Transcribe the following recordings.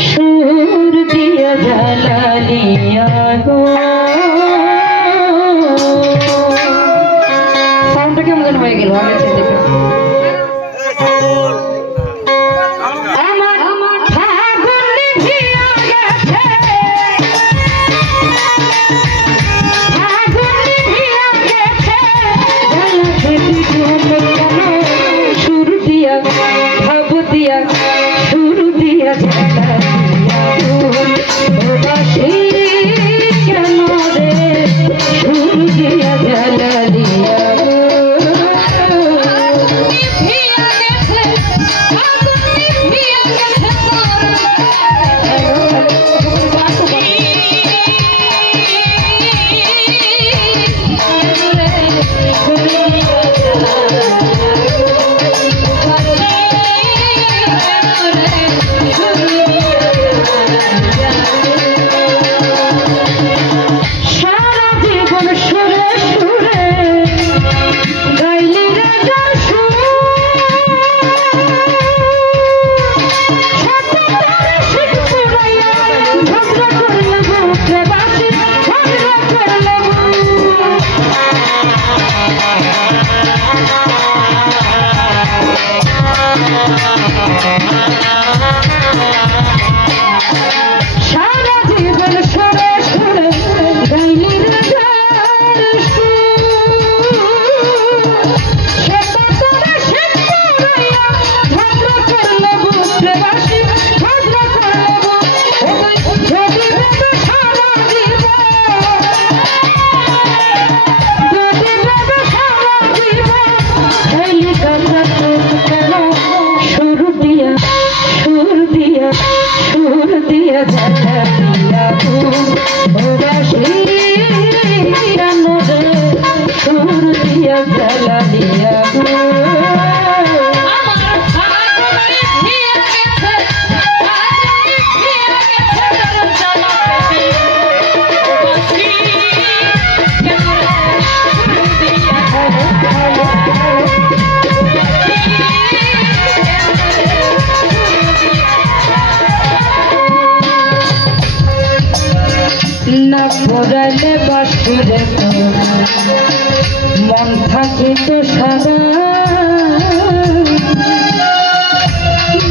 সুর দিয়া জ্বালালিয়া গো। সাউন্ডটা কেমন যেন হয়ে গেল আগে থেকে। পোড়ালে বাসুরে মন থাকিত সারা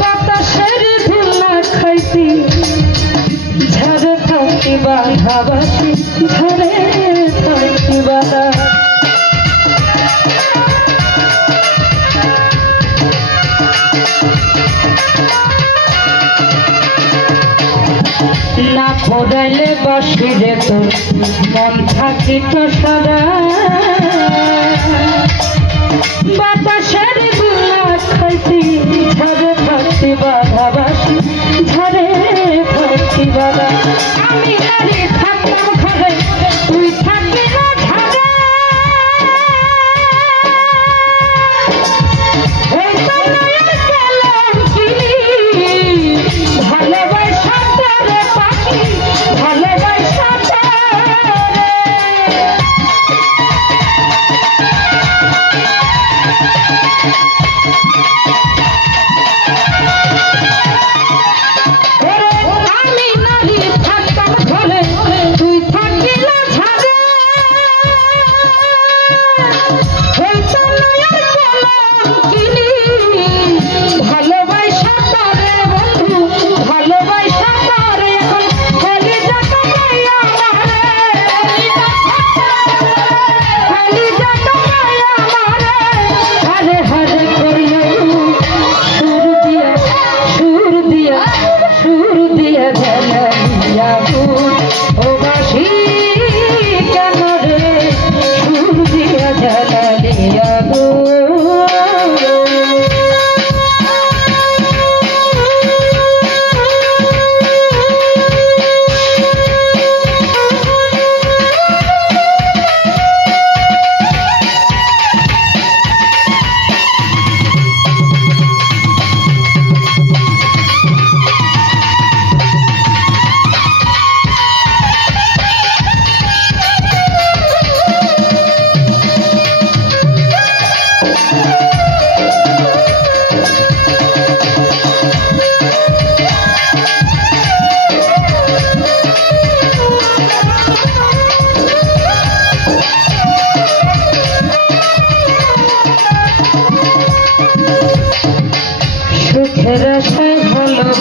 বাতাসের ধুলা খাইতি ঝাড়ে থাকি বাধাবাসি ঝাড়ে থাকি বাধা না পোড়াইলে বাসিরে তোর মন থাকিত সারা বাতাসের গুলা খাইতি ঝাড়ে থাকতি বাধাবাসি ঝাড়ে থাকতি বাধা আমি নারী থাকলাম ঘরে তুই থাকবি না ঝাড়ে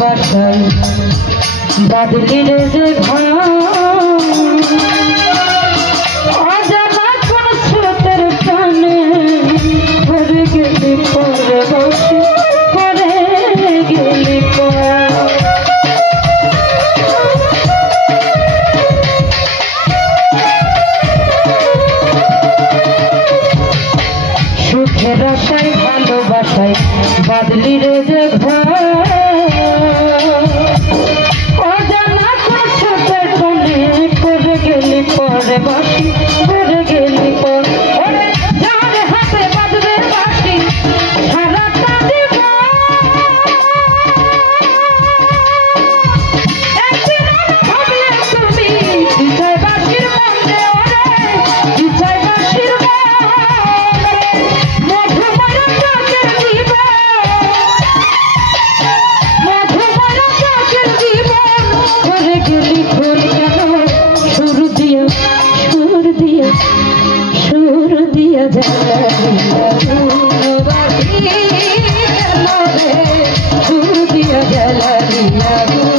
ভালোবাসায় বাদলি রে যে ঘর অজানা কোন স্রোতের টানে পরে গেলি পরে বসে পরে গেলি সুখের আশায় ভালোবাসায় বাদলি রে যে ঘর অজানা কোন ছোটের টানে পরে গেলি পরে বাসি পরে গেলি পরে যার হাতে বাজবে বাসি সারাটা দিব একদিন ভাবলে তুমি বিজয় বাসির মধ্যে ওরে বিজয় বাসির মধুময় চোখের জীবন করে গেলি ভুল কেন সুর দিয়া জ্বালা সুর দিয়া জ্বালা